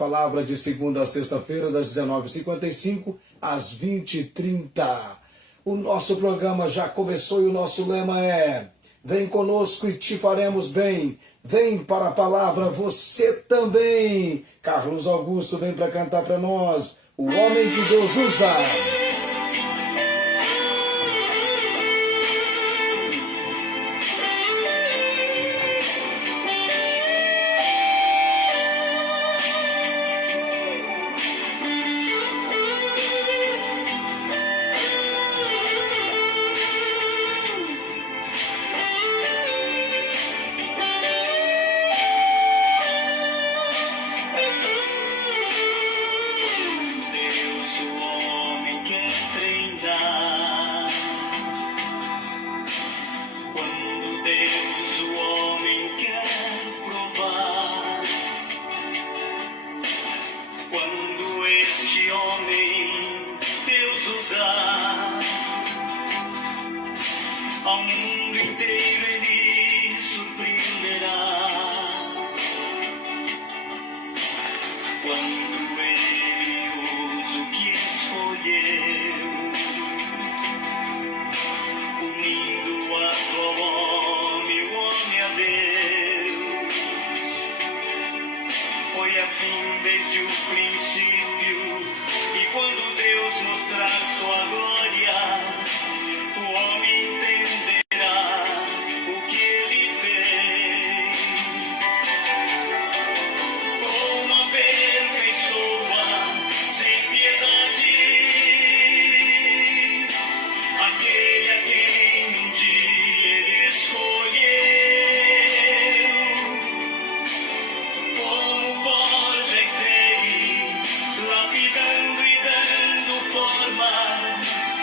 palavra de segunda a sexta-feira, das 19h55 às 20h30. O nosso programa já começou e o nosso lema é: vem conosco e te faremos bem. Vem para a palavra você também. Carlos Augusto vem para cantar para nós O Homem que Deus Usa. Ao mundo inteiro ele surpreenderá. Quando ele usa o que escolheu, unindo a tua homem, o homem a Deus. Foi assim desde o princípio, e quando Deus mostrar sua glória, o homem entenderá o que ele fez. Como aperfeiçoa sem piedade aquele a quem um dia ele escolheu. Como forja e fez, lapidando e dando formas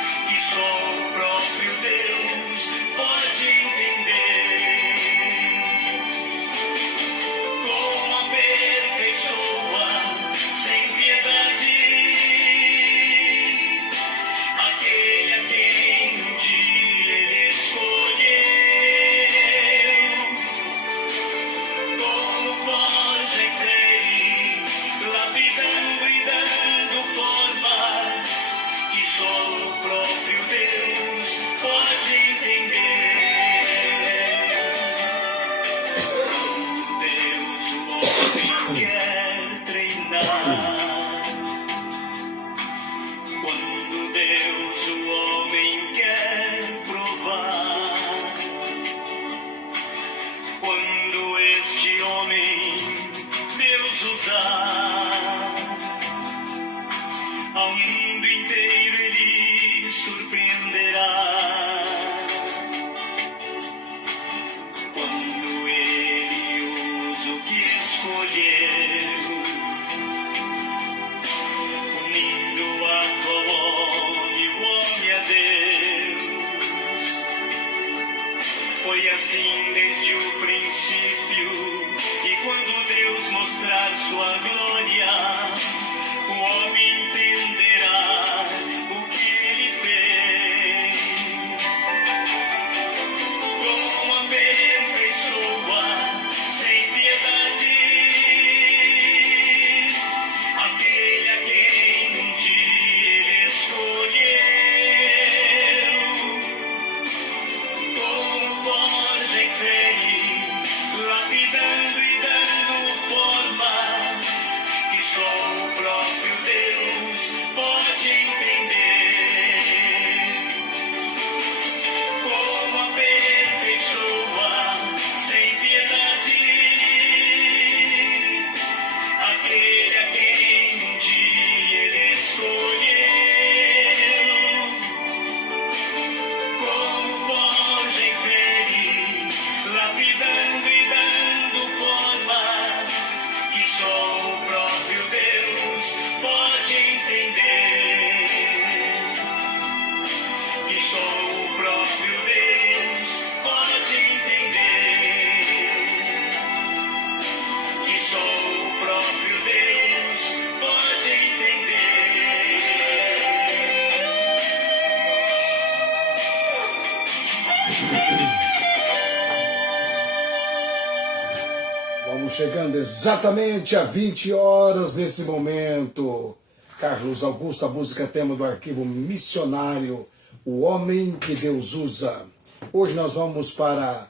chegando exatamente a 20 horas nesse momento. Carlos Augusto, a música tema do arquivo missionário, o homem que Deus usa. Hoje nós vamos para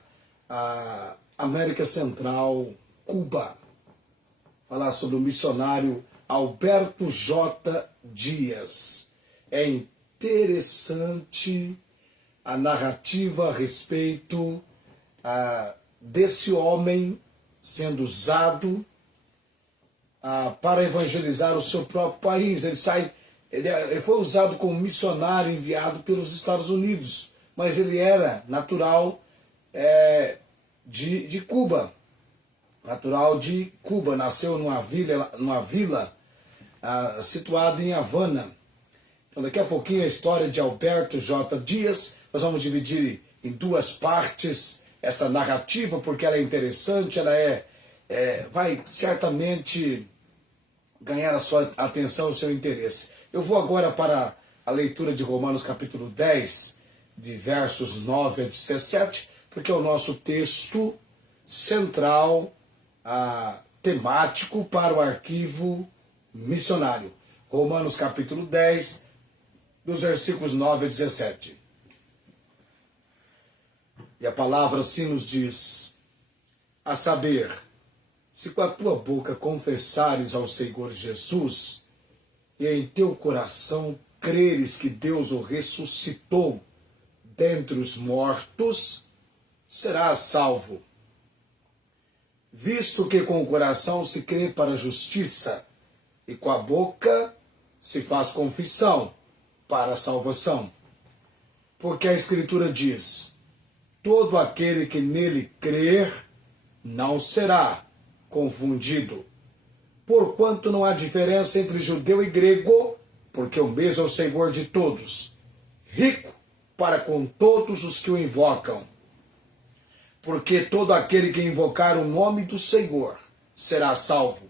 a América Central, Cuba, falar sobre o missionário Alberto J. Dias. É interessante a narrativa a respeito desse homem sendo usado para evangelizar o seu próprio país. Ele foi usado como missionário enviado pelos Estados Unidos, mas ele era natural de Cuba. Natural de Cuba, nasceu numa vila situada em Havana. Então, daqui a pouquinho a história de Alberto J. Dias. Nós vamos dividir em duas partes essa narrativa, porque ela é interessante, ela vai certamente ganhar a sua atenção, o seu interesse. Eu vou agora para a leitura de Romanos capítulo 10, de versos 9 a 17, porque é o nosso texto central, temático para o arquivo missionário. Romanos capítulo 10, dos versículos 9 a 17. E a palavra assim nos diz: a saber, se com a tua boca confessares ao Senhor Jesus, e em teu coração creres que Deus o ressuscitou dentre os mortos, serás salvo. Visto que com o coração se crê para a justiça, e com a boca se faz confissão para a salvação. Porque a Escritura diz: todo aquele que nele crer não será confundido. Porquanto não há diferença entre judeu e grego, porque o mesmo é o Senhor de todos, rico para com todos os que o invocam. Porque todo aquele que invocar o nome do Senhor será salvo.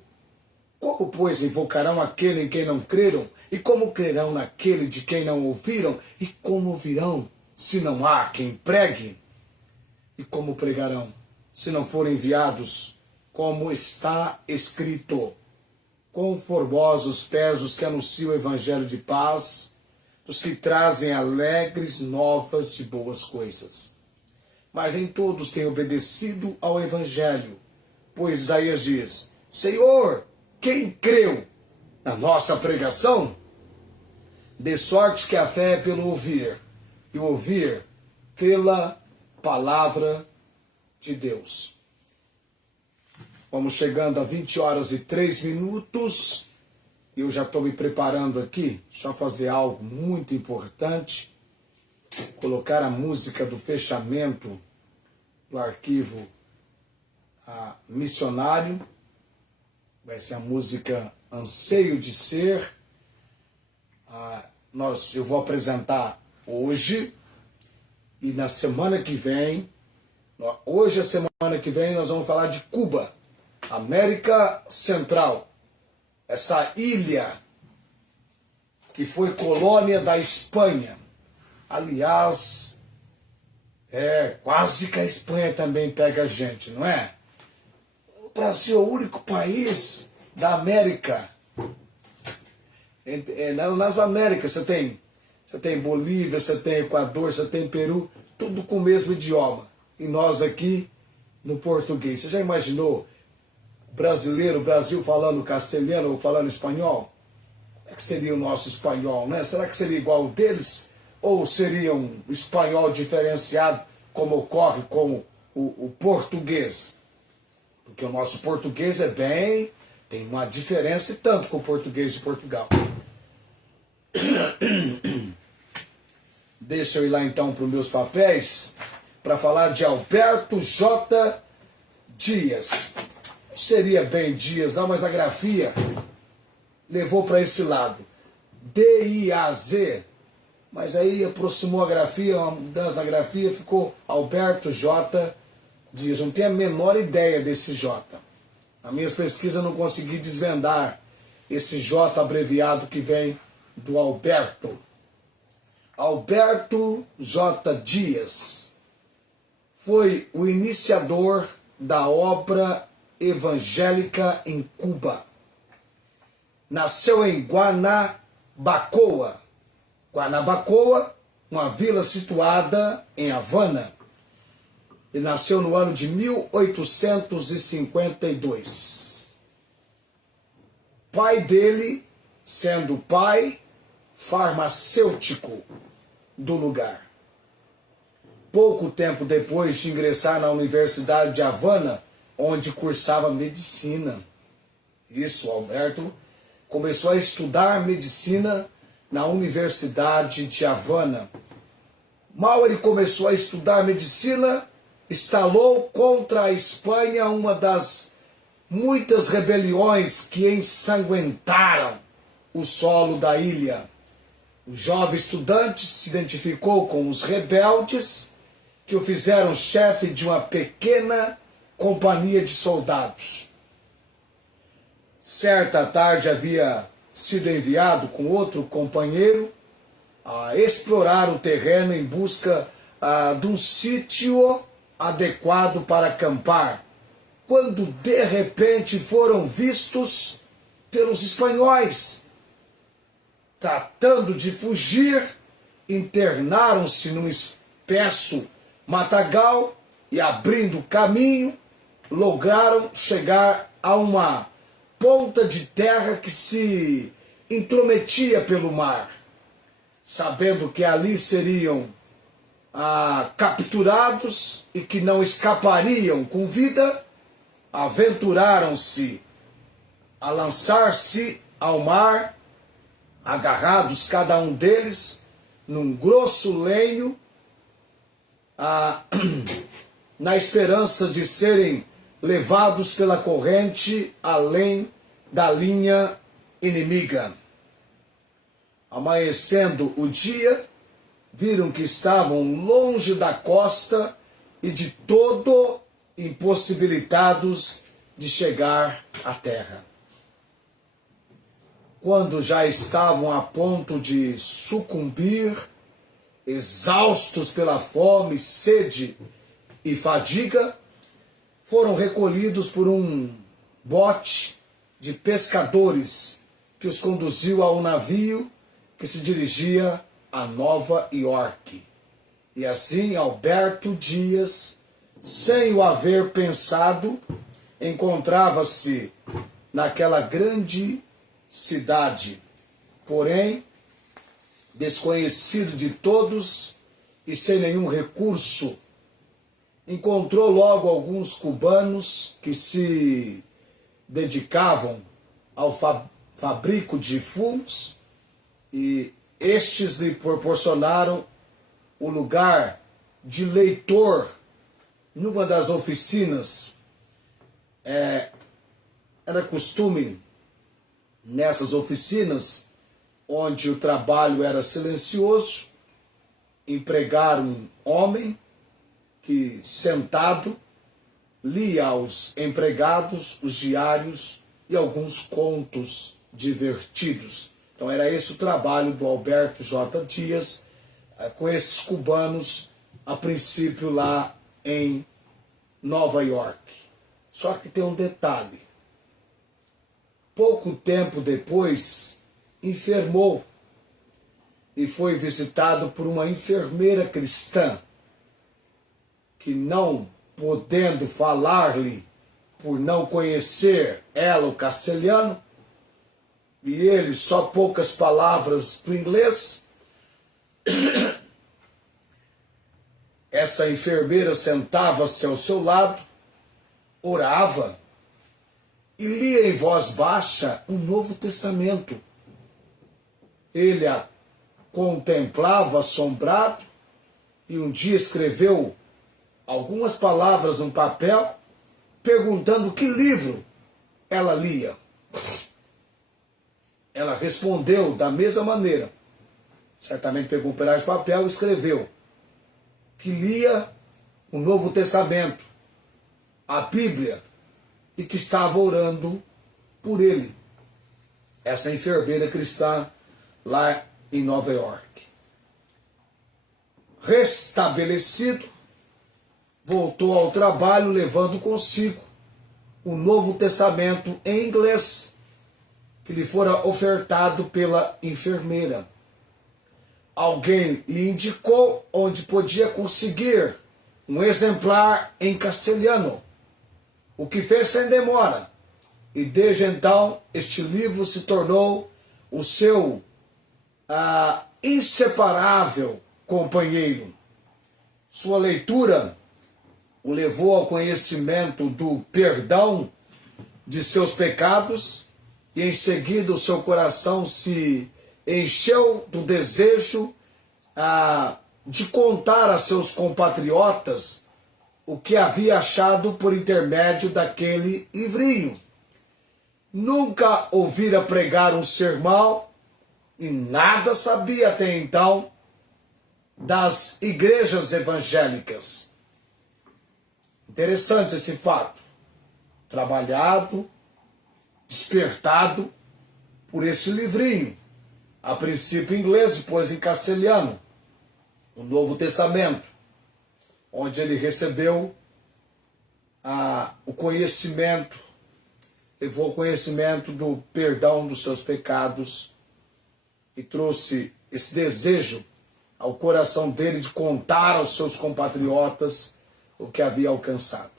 Como, pois, invocarão aquele em quem não creram? E como crerão naquele de quem não ouviram? E como ouvirão, se não há quem pregue? E como pregarão, se não forem enviados? Como está escrito: quão formosos os pés dos que anunciam o evangelho de paz, dos que trazem alegres novas de boas coisas. Mas nem todos têm obedecido ao evangelho, pois Isaías diz: Senhor, quem creu na nossa pregação? De sorte que a fé é pelo ouvir, e o ouvir pela palavra de Deus. Vamos chegando a 20 horas e 3 minutos. Eu já estou me preparando aqui. Deixa eu fazer algo muito importante. Colocar a música do fechamento do arquivo missionário. Vai ser a música Anseio de Ser. Eu vou apresentar hoje. E na semana que vem, hoje, a semana que vem, nós vamos falar de Cuba, América Central. Essa ilha que foi colônia da Espanha. Aliás, quase que a Espanha também pega a gente, não é? O Brasil é o único país da América. Nas Américas você tem Bolívia, você tem Equador, você tem Peru, tudo com o mesmo idioma. E nós aqui no português. Você já imaginou brasileiro, Brasil falando castelhano ou falando espanhol? Como é que seria o nosso espanhol, né? Será que seria igual ao deles? Ou seria um espanhol diferenciado, como ocorre com o português? Porque o nosso português tem uma diferença e tanto com o português de Portugal. Deixa eu ir lá então para os meus papéis para falar de Alberto J. Dias. Seria bem Dias, não, mas a grafia levou para esse lado. D-I-A-Z. Mas aí aproximou a grafia, uma mudança na grafia, ficou Alberto J. Dias. Não tenho a menor ideia desse J. Nas minhas pesquisas eu não consegui desvendar esse J abreviado que vem do Alberto. Alberto J. Dias foi o iniciador da obra evangélica em Cuba. Nasceu em Guanabacoa. Guanabacoa, uma vila situada em Havana. Ele nasceu no ano de 1852. Pai dele, sendo pai farmacêutico do lugar. Pouco tempo depois de ingressar na Universidade de Havana, onde cursava medicina. Isso, Alberto começou a estudar medicina na Universidade de Havana. Mal ele começou a estudar medicina, instalou contra a Espanha uma das muitas rebeliões que ensanguentaram o solo da ilha. O jovem estudante se identificou com os rebeldes que o fizeram chefe de uma pequena companhia de soldados. Certa tarde havia sido enviado com outro companheiro a explorar o terreno em busca de um sítio adequado para acampar, quando de repente foram vistos pelos espanhóis. Tratando de fugir, internaram-se num espesso matagal e, abrindo caminho, lograram chegar a uma ponta de terra que se intrometia pelo mar. Sabendo que ali seriam capturados e que não escapariam com vida, aventuraram-se a lançar-se ao mar, agarrados cada um deles num grosso lenho, na esperança de serem levados pela corrente além da linha inimiga. Amanhecendo o dia, viram que estavam longe da costa e de todo impossibilitados de chegar à terra. Quando já estavam a ponto de sucumbir, exaustos pela fome, sede e fadiga, foram recolhidos por um bote de pescadores que os conduziu a um navio que se dirigia a Nova York. E assim Alberto Dias, sem o haver pensado, encontrava-se naquela grande cidade, porém desconhecido de todos e sem nenhum recurso. Encontrou logo alguns cubanos que se dedicavam ao fabrico de fumos e estes lhe proporcionaram o lugar de leitor numa das oficinas. Era costume nessas oficinas, onde o trabalho era silencioso, empregar um homem que, sentado, lia aos empregados os diários e alguns contos divertidos. Então era esse o trabalho do Alberto J. Dias com esses cubanos, a princípio lá em Nova York. Só que tem um detalhe. Pouco tempo depois, enfermou e foi visitado por uma enfermeira cristã que, não podendo falar-lhe por não conhecer ela o castelhano e ele só poucas palavras do inglês, essa enfermeira sentava-se ao seu lado, orava e lia em voz baixa o Novo Testamento. Ele a contemplava assombrado e um dia escreveu algumas palavras num papel, perguntando que livro ela lia. Ela respondeu da mesma maneira. Certamente pegou um pedaço de papel e escreveu que lia o Novo Testamento, a Bíblia, e que estava orando por ele. Essa enfermeira cristã lá em Nova York. Restabelecido, voltou ao trabalho levando consigo o Novo Testamento em inglês, que lhe fora ofertado pela enfermeira. Alguém lhe indicou onde podia conseguir um exemplar em castelhano, o que fez sem demora. E desde então, este livro se tornou o seu inseparável companheiro. Sua leitura o levou ao conhecimento do perdão de seus pecados e em seguida o seu coração se encheu do desejo de contar a seus compatriotas o que havia achado por intermédio daquele livrinho. Nunca ouvira pregar um sermão e nada sabia até então das igrejas evangélicas. Interessante esse fato. Trabalhado, despertado por esse livrinho. A princípio em inglês, depois em castelhano. O Novo Testamento. Onde ele recebeu o conhecimento, levou o conhecimento do perdão dos seus pecados e trouxe esse desejo ao coração dele de contar aos seus compatriotas o que havia alcançado.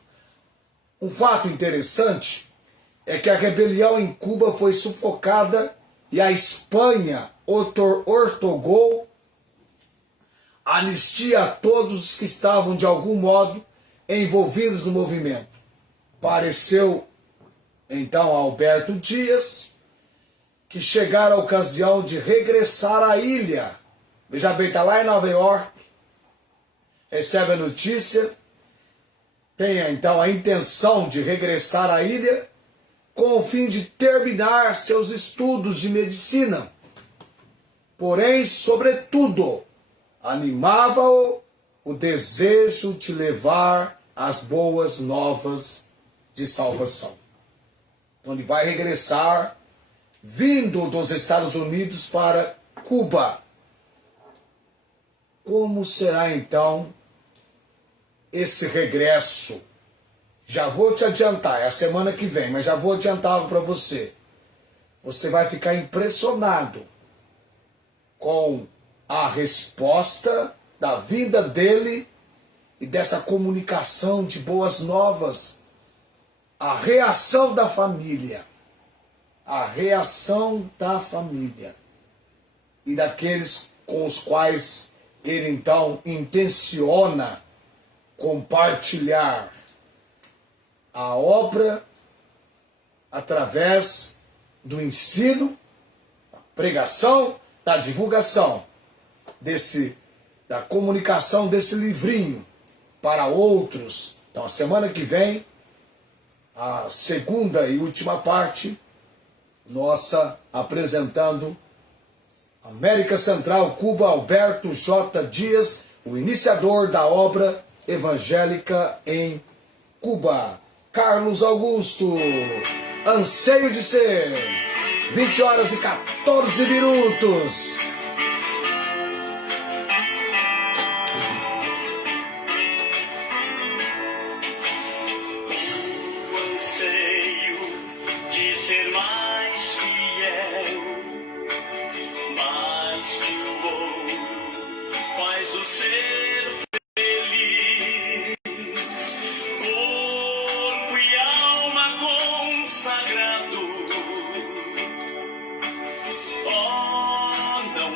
Um fato interessante é que a rebelião em Cuba foi sufocada e a Espanha ortogou anistia a todos os que estavam de algum modo envolvidos no movimento. Pareceu então a Alberto Dias que chegara a ocasião de regressar à ilha. Veja bem, está lá em Nova York, recebe a notícia, tem então a intenção de regressar à ilha com o fim de terminar seus estudos de medicina. Porém, sobretudo, animava-o o desejo de levar as boas novas de salvação. Então ele vai regressar, vindo dos Estados Unidos para Cuba. Como será então esse regresso? Já vou te adiantar, é a semana que vem, mas já vou adiantar para você. Você vai ficar impressionado com a resposta da vida dele e dessa comunicação de boas novas. A reação da família. A reação da família. E daqueles com os quais ele então intenciona compartilhar a obra através do ensino, da pregação, da divulgação da comunicação desse livrinho para outros. Então, a semana que vem, a segunda e última parte, nossa apresentando América Central, Cuba, Alberto J. Dias, o iniciador da obra evangélica em Cuba. Carlos Augusto, Anseio de Ser, 20 horas e 14 minutos. Oh, não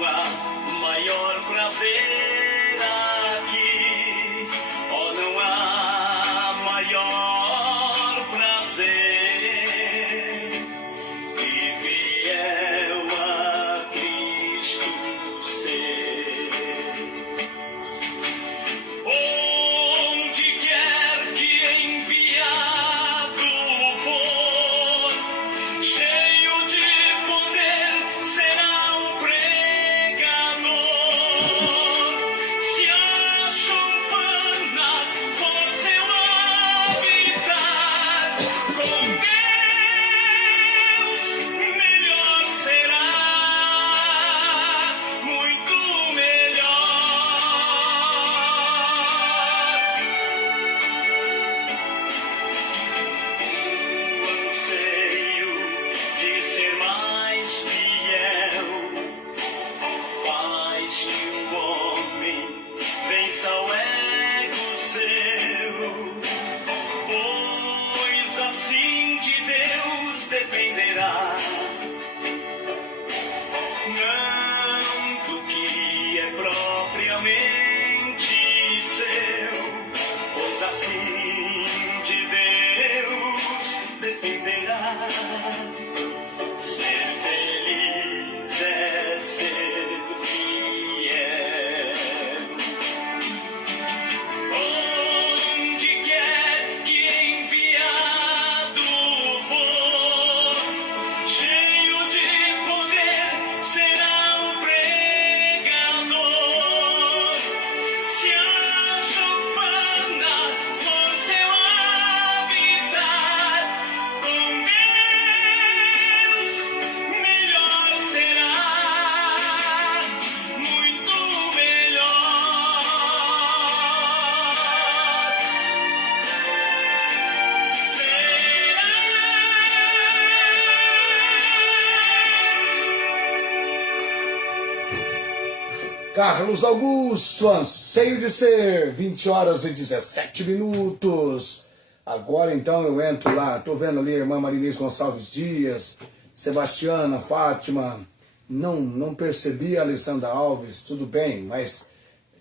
Carlos Augusto, anseio de ser, 20 horas e 17 minutos. Agora então eu entro lá, tô vendo ali a irmã Marinês Gonçalves Dias, Sebastiana, Fátima, não percebi a Alessandra Alves, tudo bem, mas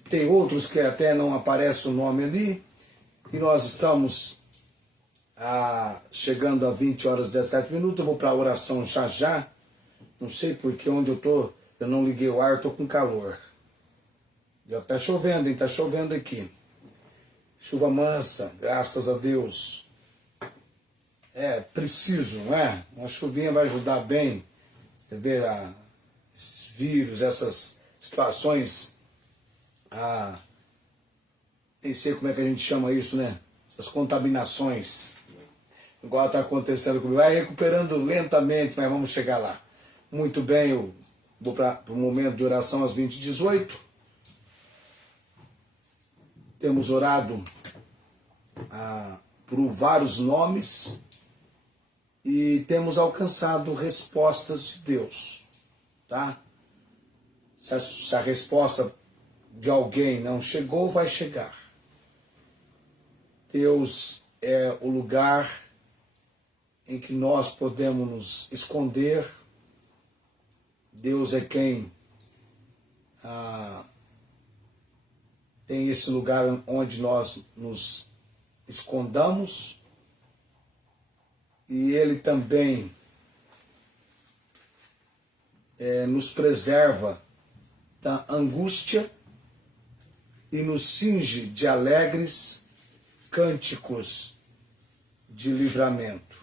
tem outros que até não aparece o nome ali, e nós estamos chegando a 20 horas e 17 minutos, eu vou para a oração já já, não sei porque onde eu tô, eu não liguei o ar, eu tô com calor. Tá chovendo, hein? Tá chovendo aqui. Chuva mansa, graças a Deus. É preciso, não é? Uma chuvinha vai ajudar bem. Você vê esses vírus, essas situações. Nem sei como é que a gente chama isso, né? Essas contaminações. Igual está acontecendo comigo. Vai recuperando lentamente, mas vamos chegar lá. Muito bem, eu vou para o momento de oração às 20h18. Temos orado por vários nomes e temos alcançado respostas de Deus, tá? Se a resposta de alguém não chegou, vai chegar. Deus é o lugar em que nós podemos nos esconder. Deus é quem tem esse lugar onde nós nos escondamos, e Ele também nos preserva da angústia e nos cinge de alegres cânticos de livramento.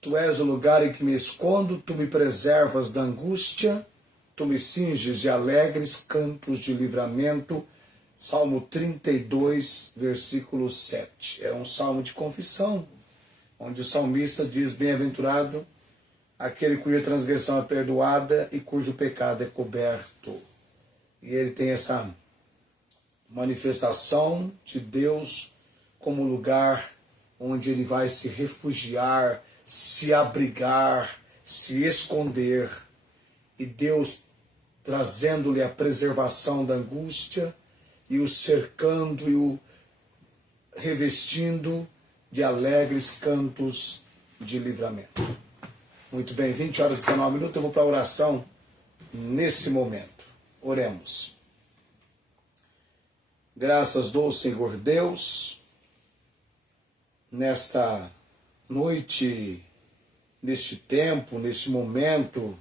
Tu és o lugar em que me escondo, tu me preservas da angústia, tu me cinges de alegres cantos de livramento. Salmo 32, versículo 7. É um salmo de confissão, onde o salmista diz: bem-aventurado aquele cuja transgressão é perdoada e cujo pecado é coberto. E ele tem essa manifestação de Deus como lugar onde ele vai se refugiar, se abrigar, se esconder. E Deus trazendo-lhe a preservação da angústia e o cercando e o revestindo de alegres cantos de livramento. Muito bem, 20 horas e 19 minutos, eu vou para a oração nesse momento. Oremos. Graças dou, Senhor Deus, nesta noite, neste tempo, neste momento,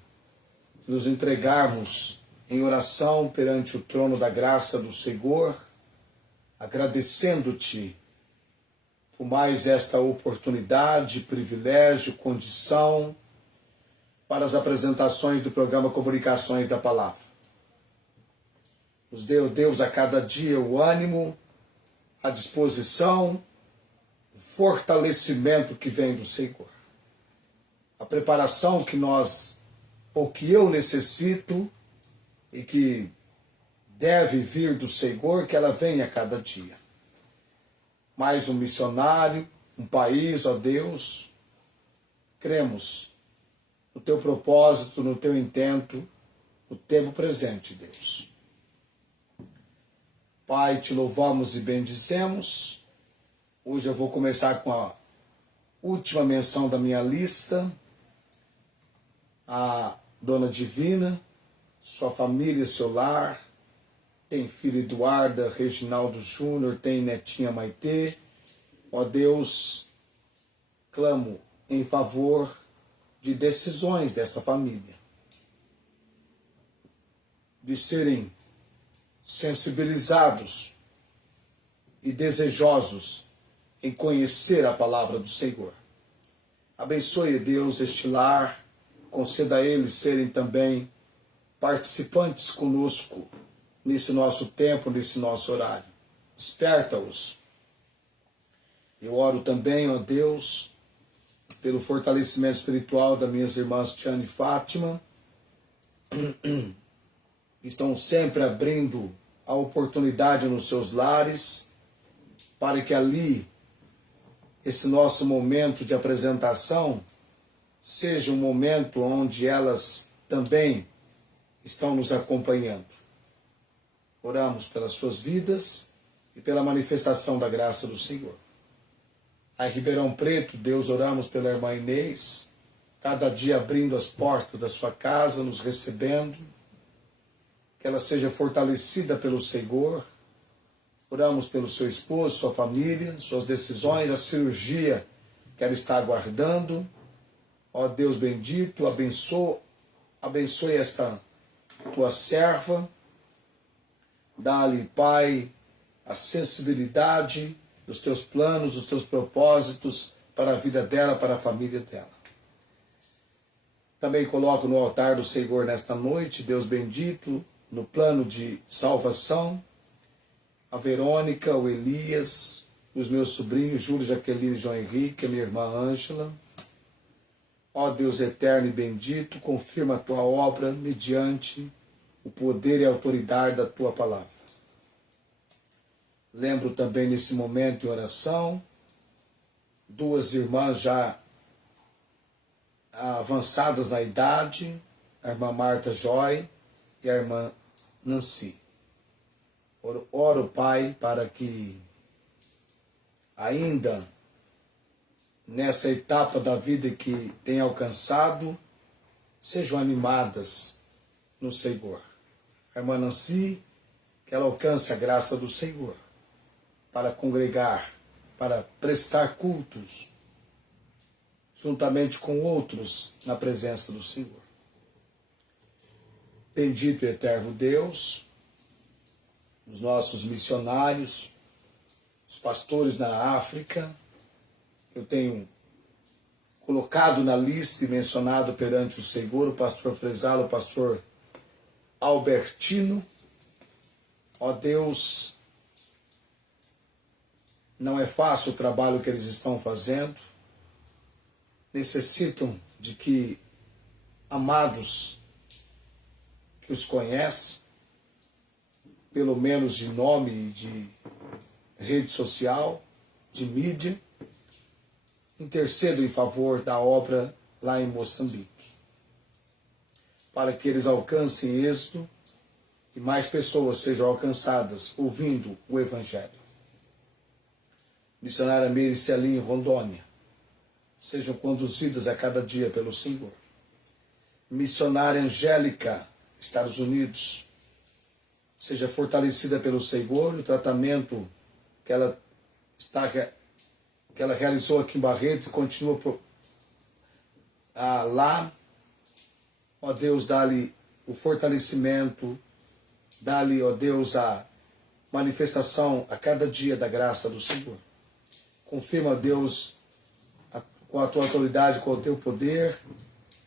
nos entregarmos em oração perante o trono da graça do Senhor, agradecendo-te por mais esta oportunidade, privilégio, condição para as apresentações do programa Comunicações da Palavra. Nos dê, ó Deus, a cada dia o ânimo, a disposição, o fortalecimento que vem do Senhor. A preparação que eu necessito e que deve vir do Senhor, que ela venha a cada dia. Mais um missionário, um país, ó Deus, cremos no teu propósito, no teu intento, no tempo presente, Deus. Pai, te louvamos e bendizemos. Hoje eu vou começar com a última menção da minha lista, a Dona Divina, sua família, seu lar, tem filha Eduarda, Reginaldo Júnior, tem netinha Maitê. Ó Deus, clamo em favor de decisões dessa família, de serem sensibilizados e desejosos em conhecer a palavra do Senhor. Abençoe, Deus, este lar, conceda a eles serem também participantes conosco nesse nosso tempo, nesse nosso horário. Desperta-os. Eu oro também, ó Deus, pelo fortalecimento espiritual das minhas irmãs Tiana e Fátima, que estão sempre abrindo a oportunidade nos seus lares, para que ali, esse nosso momento de apresentação, seja um momento onde elas também estão nos acompanhando. Oramos pelas suas vidas e pela manifestação da graça do Senhor. Aí, em Ribeirão Preto, Deus, oramos pela irmã Inês, cada dia abrindo as portas da sua casa, nos recebendo, que ela seja fortalecida pelo Senhor. Oramos pelo seu esposo, sua família, suas decisões, a cirurgia que ela está aguardando. Ó Deus bendito, abençoe esta tua serva. Dá-lhe, Pai, a sensibilidade dos teus planos, dos teus propósitos para a vida dela, para a família dela. Também coloco no altar do Senhor nesta noite, Deus bendito, no plano de salvação, a Verônica, o Elias, os meus sobrinhos, Júlio, Jaqueline e João Henrique, a minha irmã Ângela. Ó Deus eterno e bendito, confirma a tua obra mediante o poder e a autoridade da tua palavra. Lembro também nesse momento em oração, duas irmãs já avançadas na idade, a irmã Marta Joy e a irmã Nancy. Oro, Pai, para que ainda nessa etapa da vida que tem alcançado, sejam animadas no Senhor. A irmã Nancy, que ela alcance a graça do Senhor para congregar, para prestar cultos, juntamente com outros na presença do Senhor. Bendito e eterno Deus, os nossos missionários, os pastores na África, eu tenho colocado na lista e mencionado perante o Senhor o pastor Fresalo, o pastor Albertino. Ó Deus, não é fácil o trabalho que eles estão fazendo. Necessitam de que amados que os conhecem, pelo menos de nome, de rede social, de mídia, intercedo em favor da obra lá em Moçambique, para que eles alcancem êxito e mais pessoas sejam alcançadas ouvindo o Evangelho. Missionária Meire Celinho, Rondônia, sejam conduzidas a cada dia pelo Senhor. Missionária Angélica, Estados Unidos, seja fortalecida pelo Senhor. O tratamento que ela realizou aqui em Barreto e continua lá. Ó Deus, dá-lhe o fortalecimento, dá-lhe, ó Deus, a manifestação a cada dia da graça do Senhor. Confirma, Deus, com a tua autoridade, com o teu poder,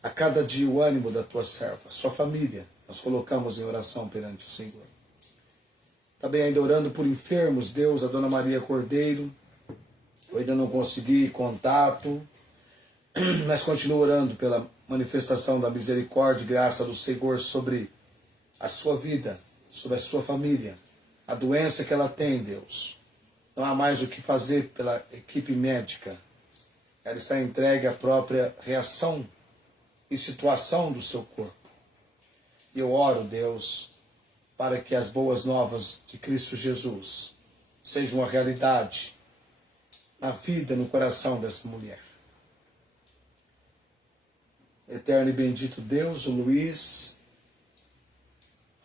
a cada dia o ânimo da tua serva, sua família, nós colocamos em oração perante o Senhor. Também ainda orando por enfermos, Deus, a Dona Maria Cordeiro, eu ainda não consegui contato, mas continuo orando pela manifestação da misericórdia e graça do Senhor sobre a sua vida, sobre a sua família, a doença que ela tem, Deus. Não há mais o que fazer pela equipe médica. Ela está entregue à própria reação e situação do seu corpo. E eu oro, Deus, para que as boas novas de Cristo Jesus sejam uma realidade na vida, no coração dessa mulher. Eterno e bendito Deus, o Luiz,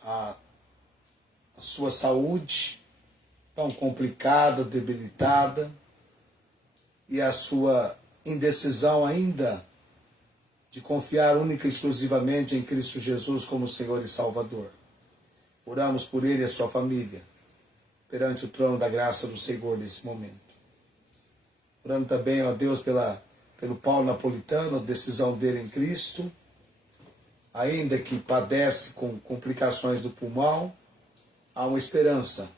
a sua saúde tão complicada, debilitada, e a sua indecisão ainda de confiar única e exclusivamente em Cristo Jesus como Senhor e Salvador. Oramos por ele e a sua família, perante o trono da graça do Senhor nesse momento. Orando também, ó Deus, pelo Paulo Napolitano, a decisão dele em Cristo, ainda que padece com complicações do pulmão, há uma esperança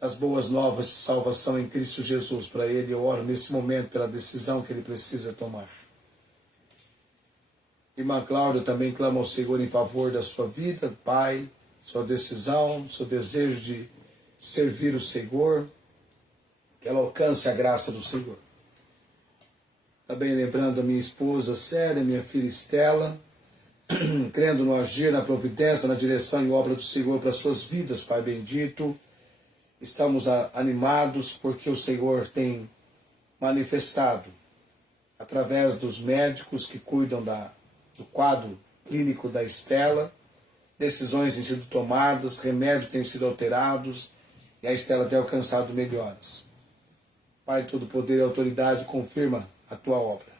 das boas novas de salvação em Cristo Jesus para ele. Eu oro nesse momento pela decisão que ele precisa tomar. Irmã Cláudia também clama ao Senhor em favor da sua vida, Pai, sua decisão, seu desejo de servir o Senhor, que ela alcance a graça do Senhor. Também lembrando a minha esposa Célia, minha filha Estela, crendo no agir, na providência, na direção e obra do Senhor para as suas vidas, Pai bendito. Estamos animados porque o Senhor tem manifestado, através dos médicos que cuidam do quadro clínico da Estela, decisões têm sido tomadas, remédios têm sido alterados e a Estela tem alcançado melhoras. Pai, todo poder e autoridade, confirma a tua obra.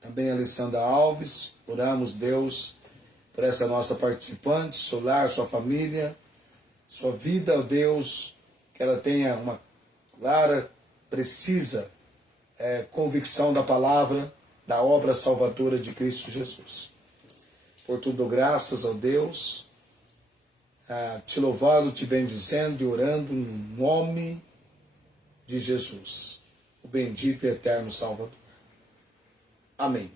Também a Alessandra Alves, oramos, Deus, por essa nossa participante, Solar, sua família, sua vida, ó Deus, que ela tenha uma clara, precisa convicção da palavra, da obra salvadora de Cristo Jesus. Por tudo, graças a Deus, te louvando, te bendizendo e orando em nome de Jesus, o bendito e eterno Salvador. Amém.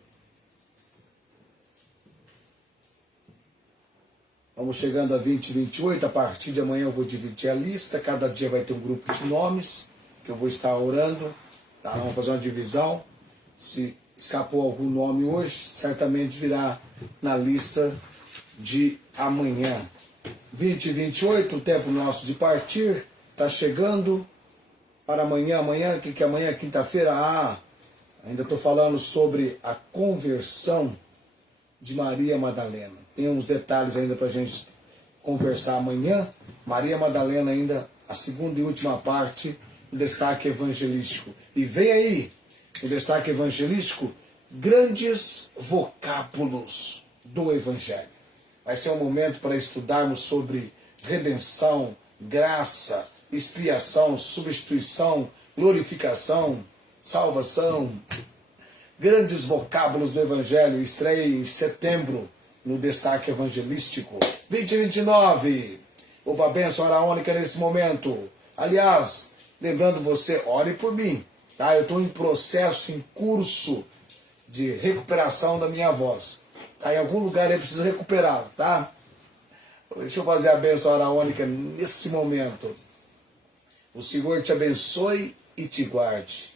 Vamos chegando a 2028, a partir de amanhã eu vou dividir a lista, cada dia vai ter um grupo de nomes, que eu vou estar orando, tá? Vamos fazer uma divisão, se escapou algum nome hoje, certamente virá na lista de amanhã. 2028, o tempo nosso de partir, está chegando para amanhã, o que é amanhã? Quinta-feira, ainda estou falando sobre a conversão de Maria Madalena. Tem uns detalhes ainda para a gente conversar amanhã. Maria Madalena ainda, a segunda e última parte do destaque evangelístico. E vem aí, o destaque evangelístico, grandes vocábulos do Evangelho. Vai ser um momento para estudarmos sobre redenção, graça, expiação, substituição, glorificação, salvação. Grandes vocábulos do Evangelho, estreia em setembro no destaque evangelístico. 2029, uma bênção araônica nesse momento. Aliás, lembrando você, ore por mim, tá? Eu estou em processo, em curso de recuperação da minha voz. Tá? Em algum lugar eu preciso recuperar, tá? Deixa eu fazer a bênção araônica nesse momento. O Senhor te abençoe e te guarde.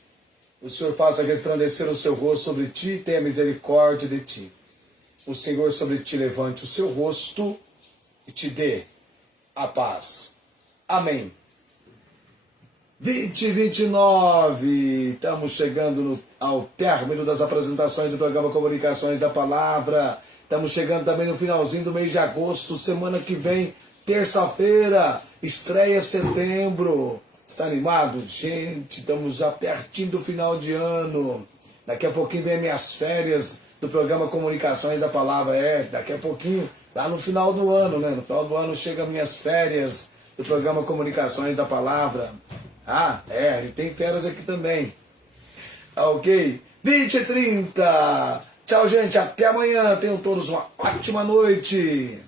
O Senhor faça resplandecer o seu rosto sobre ti e tenha misericórdia de ti. O Senhor sobre ti levante o seu rosto e te dê a paz. Amém. 2029, estamos chegando ao término das apresentações do programa Comunicações da Palavra. Estamos chegando também no finalzinho do mês de agosto, semana que vem, terça-feira, estreia setembro. Está animado? Gente, estamos já pertinho do final de ano. Daqui a pouquinho vem minhas férias do programa Comunicações da Palavra. Daqui a pouquinho, lá no final do ano, né? No final do ano chegam minhas férias do programa Comunicações da Palavra. Ele tem férias aqui também. Ok? 20 e 30. Tchau, gente. Até amanhã. Tenham todos uma ótima noite.